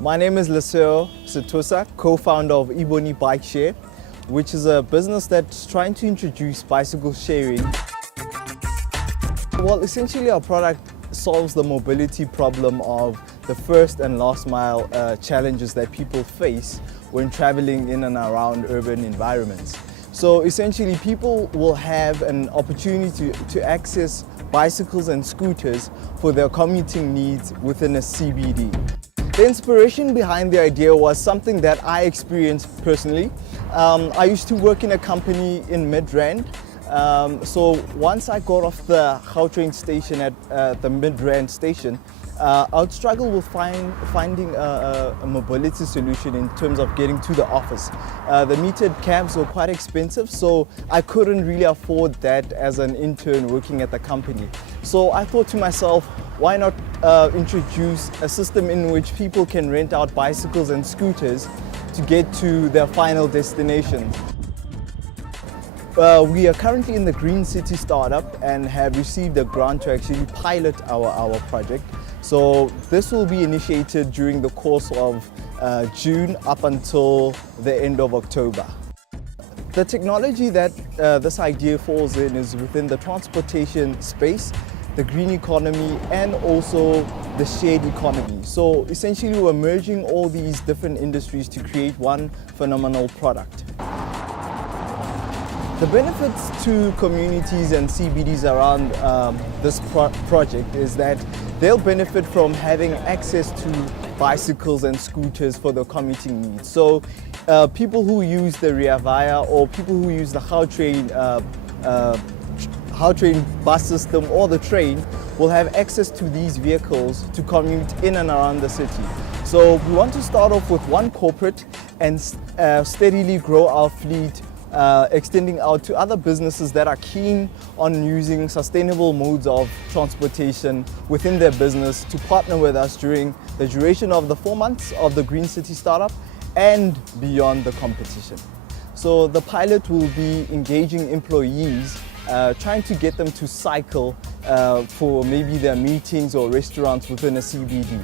My name is Lesgo, co-founder of iBoni Bike Share, which is a business that's trying to introduce bicycle sharing. Well, essentially our product solves the mobility problem of the first and last mile challenges that people face when traveling in and around urban environments. So essentially people will have an opportunity to access bicycles and scooters for their commuting needs within a CBD. The inspiration behind the idea was something that I experienced personally. I used to work in a company in Midrand. So once I got off the Gautrain station at the Midrand station, I would struggle with finding a mobility solution in terms of getting to the office. The metered cabs were quite expensive, so I couldn't really afford that as an intern working at the company. So I thought to myself, why not introduce a system in which people can rent out bicycles and scooters to get to their final destination. We are currently in the Green City startup and have received a grant to actually pilot our project. So this will be initiated during the course of June up until the end of October. The technology that this idea falls in is within the transportation space, the green economy, and also the shared economy. So essentially we're merging all these different industries to create one phenomenal product. The benefits to communities and CBDs around this project is that they'll benefit from having access to bicycles and scooters for their commuting needs. So people who use the Rea Vaya or people who use the Gautrain bus system or the train will have access to these vehicles to commute in and around the city. So we want to start off with one corporate and steadily grow our fleet, extending out to other businesses that are keen on using sustainable modes of transportation within their business to partner with us during the duration of the 4 months of the Green City startup and beyond the competition. So the pilot will be engaging employees, trying to get them to cycle for maybe their meetings or restaurants within a CBD.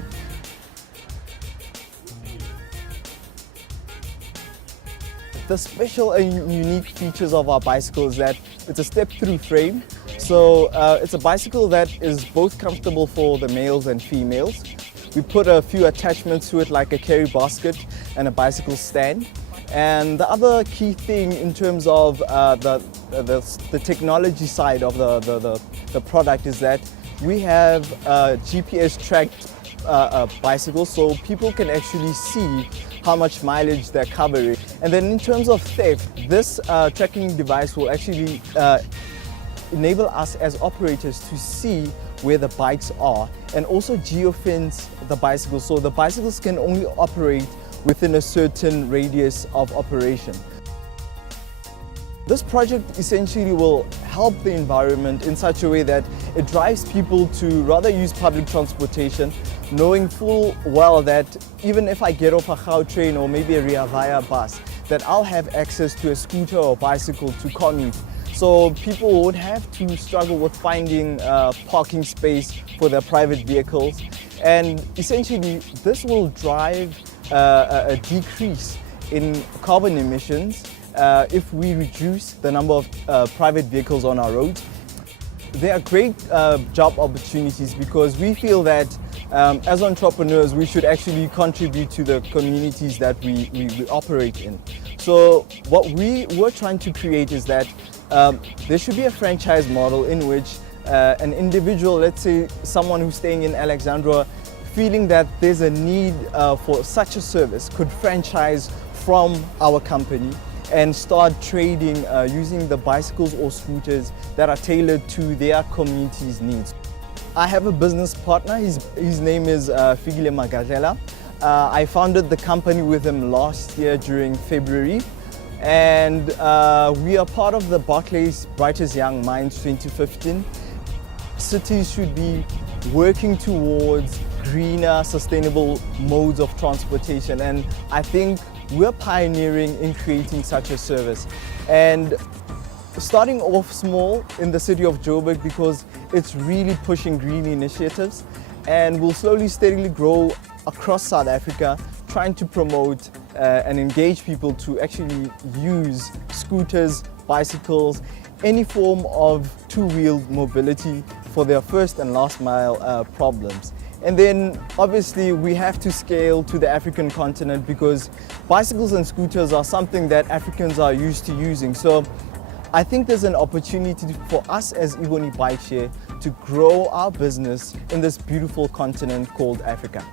The special and unique features of our bicycle is that it's a step-through frame. So it's a bicycle that is both comfortable for the males and females. We put a few attachments to it like a carry basket and a bicycle stand. And the other key thing in terms of the technology side of the product is that we have GPS tracked bicycles, so people can actually see how much mileage they're covering. And then in terms of theft, this tracking device will actually enable us as operators to see where the bikes are and also geofence the bicycles, so the bicycles can only operate within a certain radius of operation. This project essentially will help the environment in such a way that it drives people to rather use public transportation, knowing full well that even if I get off a Gautrain or maybe a Rea Vaya bus, that I'll have access to a scooter or bicycle to commute. So people won't have to struggle with finding parking space for their private vehicles. And essentially this will drive a decrease in carbon emissions if we reduce the number of private vehicles on our roads. They are great job opportunities because we feel that as entrepreneurs we should actually contribute to the communities that we operate in. So what we were trying to create is that there should be a franchise model in which an individual, let's say someone who's staying in Alexandra, feeling that there's a need for such a service, could franchise from our company and start trading using the bicycles or scooters that are tailored to their community's needs. I have a business partner, his name is Figile Magadlela. I founded the company with him last year during February, and we are part of the Barclays Brightest Young Minds 2015. Cities should be working towards greener, sustainable modes of transportation, and I think we're pioneering in creating such a service. And starting off small in the city of Joburg because it's really pushing green initiatives, and we'll slowly, steadily grow across South Africa, trying to promote and engage people to actually use scooters, bicycles, any form of two-wheeled mobility for their first and last mile problems. And then obviously we have to scale to the African continent because bicycles and scooters are something that Africans are used to using. So I think there's an opportunity for us as iBoni Bike Share to grow our business in this beautiful continent called Africa.